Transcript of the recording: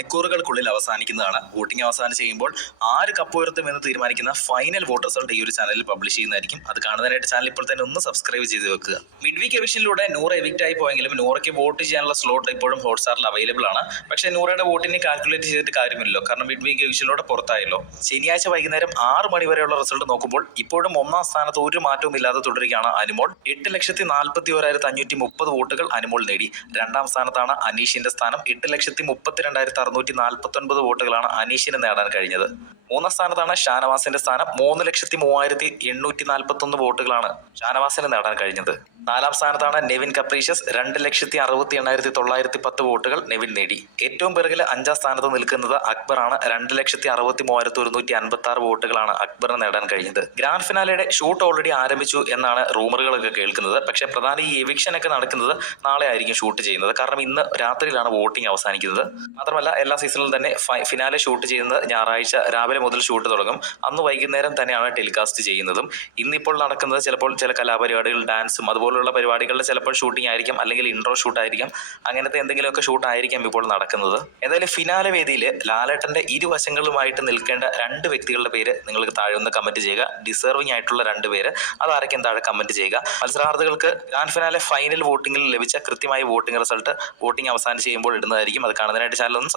മണിക്കൂറുകൾക്കുള്ളിൽ അവസാനിക്കുന്നതാണ്. Voting അവസാനം ചെയ്യുമ്പോൾ ആര് കപ്പുയർത്തുമെന്ന് തീരുമാനിക്കുന്ന ഫൈനൽ വോട്ട് റിസൾട്ട് ഈ ഒരു ചാനലിൽ പബ്ലിഷ് ചെയ്യുന്നതായിരിക്കും. അത് കാണുന്നതിനായിട്ട് ചാനൽ ഇപ്പോൾ തന്നെ ഒന്ന് സബ്സ്ക്രൈബ് ചെയ്ത് വെക്കുക. മിഡ് വീക്ക് എവിക്ഷനിലൂടെ നൂറ് എവിക്റ്റ് ആയി പോയെങ്കിലും നൂറയ്ക്ക് വോട്ട് ചെയ്യാനുള്ള സ്ലോട്ട് ഇപ്പോഴും ഹോട്ട്സ്റ്റാറിൽ അവൈലബിൾ ആണ്. പക്ഷേ നൂറയുടെ വോട്ടിനെ കാൽക്കുലേറ്റ് ചെയ്തിട്ട് കാര്യമില്ലല്ലോ, കാരണം മിഡ് വീക്ക് എവിക്ഷനിലൂടെ പുറത്തായല്ലോ. ശനിയാഴ്ച വൈകുന്നേരം 6 മണി വരെയുള്ള റിസൾട്ട് നോക്കുമ്പോൾ ഇപ്പോഴും ഒന്നാം സ്ഥാനത്ത് ഒരു മാറ്റവും ഇല്ലാതെ തുടരുകയാണ് അനുമോൾ. 8,41,530 വോട്ടുകൾ അനുമോൾ നേടി. രണ്ടാം സ്ഥാനത്താണ് അനീഷിന്റെ സ്ഥാനം. 8,32,649 വോട്ടുകളാണ് അനീഷിന് നേടാൻ കഴിഞ്ഞത്. മൂന്നാം സ്ഥാനത്താണ് ഷാനവാസിന്റെ സ്ഥാനം. 3,03,841 വോട്ടുകളാണ് ഷാനവാസിന് നേടാൻ കഴിഞ്ഞത്. നാലാം സ്ഥാനത്താണ് നെവിൻ കപ്രീഷ്യസ്. 2,68,910 വോട്ടുകൾ നെവിൻ നേടി. ഏറ്റവും പിറകിൽ 5ാം സ്ഥാനത്ത് നിൽക്കുന്നത് അക്ബറാണ്. 2,63,156 വോട്ടുകളാണ് അക്ബറിന് നേടാൻ കഴിഞ്ഞത്. ഗ്രാൻഡ് ഫിനാലയുടെ ഷൂട്ട് ഓൾറെഡി ആരംഭിച്ചു എന്നാണ് റൂമറുകളൊക്കെ കേൾക്കുന്നത്. പക്ഷേ പ്രധാന ഈ എവിക്ഷൻ ഒക്കെ നടക്കുന്നത് നാളെ ആയിരിക്കും ഷൂട്ട് ചെയ്യുന്നത്. കാരണം ഇന്ന് രാത്രിയിലാണ് വോട്ടിംഗ് അവസാനിക്കുന്നത്. മാത്രമല്ല എല്ലാ സീസണിലും തന്നെ ഫിനാലെ ഷൂട്ട് ചെയ്യുന്നത് ഞായറാഴ്ച രാവിലെ മുതൽ ഷൂട്ട് തുടങ്ങും. അന്ന് വൈകുന്നേരം തന്നെയാണ് ടെലികാസ്റ്റ് ചെയ്യുന്നതും. ഇന്നിപ്പോൾ നടക്കുന്നത് ചിലപ്പോൾ ചില കലാപരിപാടികൾ, ഡാൻസും അതുപോലുള്ള പരിപാടികളുടെ ചിലപ്പോൾ ഷൂട്ടിംഗ് ആയിരിക്കും, അല്ലെങ്കിൽ ഇൻട്രോ ഷൂട്ട് ആയിരിക്കും. അങ്ങനത്തെ എന്തെങ്കിലുമൊക്കെ ഷൂട്ട് ആയിരിക്കും ഇപ്പോൾ നടക്കുന്നത്. എന്തായാലും ഫിനാലെ വേദിയിൽ ലാലേട്ടന്റെ ഇരുവശങ്ങളുമായിട്ട് നിൽക്കേണ്ട 2 വ്യക്തികളുടെ പേര് നിങ്ങൾക്ക് താഴെ ഒന്ന് കമന്റ് ചെയ്യുക. ഡിസേർവിംഗ് ആയിട്ടുള്ള 2 പേര്, അതാരൊക്കെ താഴെ കമന്റ് ചെയ്യുക. മത്സരാർത്ഥികൾക്ക് ഗ്രാൻഡ് ഫിനാലെ ഫൈനൽ വോട്ടിംഗിൽ ലഭിച്ച കൃത്യമായ വോട്ടിംഗ് റിസൾട്ട് വോട്ടിംഗ് അവസാനം ചെയ്യുമ്പോൾ ഇടുന്നതായിരിക്കും. അത് കാണുന്നതിനായിട്ട് ചാനൽ ഒന്ന്